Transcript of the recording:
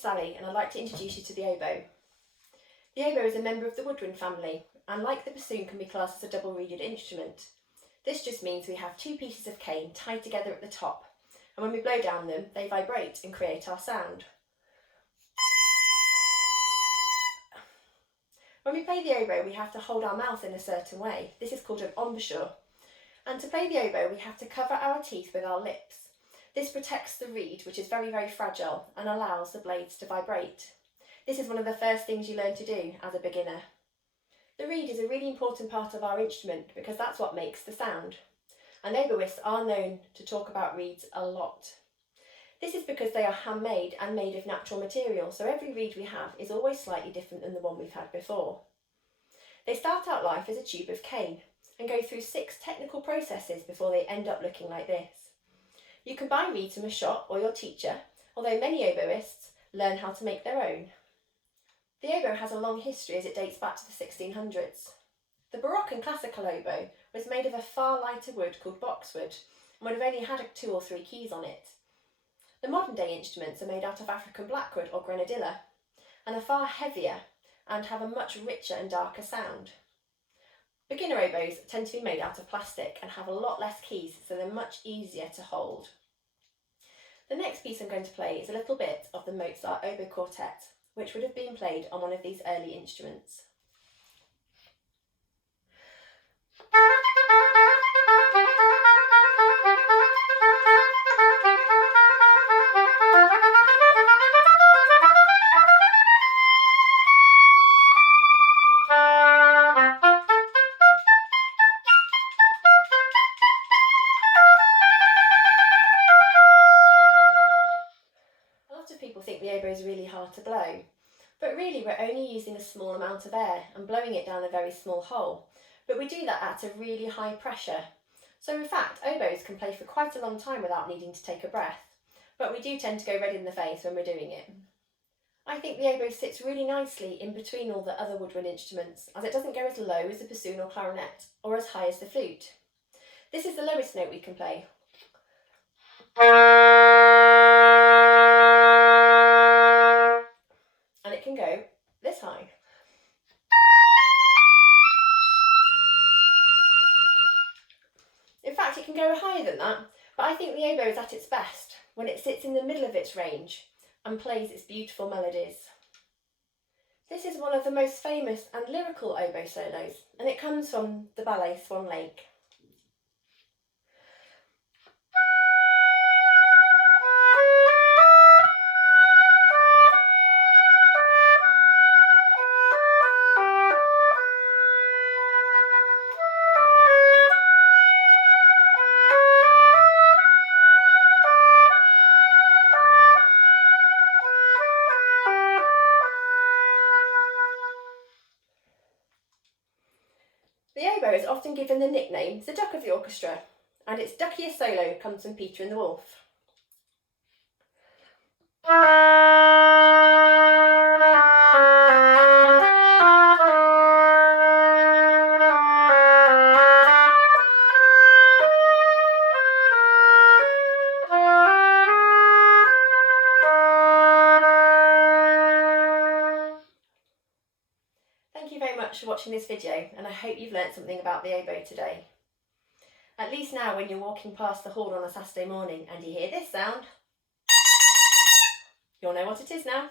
Sally and I'd like to introduce you to the oboe. The oboe is a member of the woodwind family and, like the bassoon, can be classed as a double-reeded instrument. This just means we have two pieces of cane tied together at the top, and when we blow down them they vibrate and create our sound. When we play the oboe we have to hold our mouth in a certain way. This is called an embouchure. And to play the oboe we have to cover our teeth with our lips. This protects the reed, which is very, very fragile, and allows the blades to vibrate. This is one of the first things you learn to do as a beginner. The reed is a really important part of our instrument because that's what makes the sound. And oboists are known to talk about reeds a lot. This is because they are handmade and made of natural material, so every reed we have is always slightly different than the one we've had before. They start out life as a tube of cane and go through 6 technical processes before they end up looking like this. You can buy reeds from a shop or your teacher, although many oboists learn how to make their own. The oboe has a long history as it dates back to the 1600s. The Baroque and classical oboe was made of a far lighter wood called boxwood and would have only had 2 or 3 keys on it. The modern day instruments are made out of African blackwood or grenadilla and are far heavier and have a much richer and darker sound. Beginner oboes tend to be made out of plastic and have a lot less keys, so they're much easier to hold. The next piece I'm going to play is a little bit of the Mozart Oboe Quartet, which would have been played on one of these early instruments. People think the oboe is really hard to blow, but really we're only using a small amount of air and blowing it down a very small hole, but we do that at a really high pressure. So in fact, oboes can play for quite a long time without needing to take a breath, but we do tend to go red in the face when we're doing it. I think the oboe sits really nicely in between all the other woodwind instruments, as it doesn't go as low as the bassoon or clarinet, or as high as the flute. This is the lowest note we can play. And it can go this high. In fact, it can go higher than that, but I think the oboe is at its best when it sits in the middle of its range and plays its beautiful melodies. This is one of the most famous and lyrical oboe solos, and it comes from the ballet Swan Lake. The oboe is often given the nickname the duck of the orchestra, and its duckiest solo comes from Peter and the Wolf. Thank you very much for watching this video, and I hope you've learnt something about the oboe today. At least now when you're walking past the hall on a Saturday morning and you hear this sound, you'll know what it is now.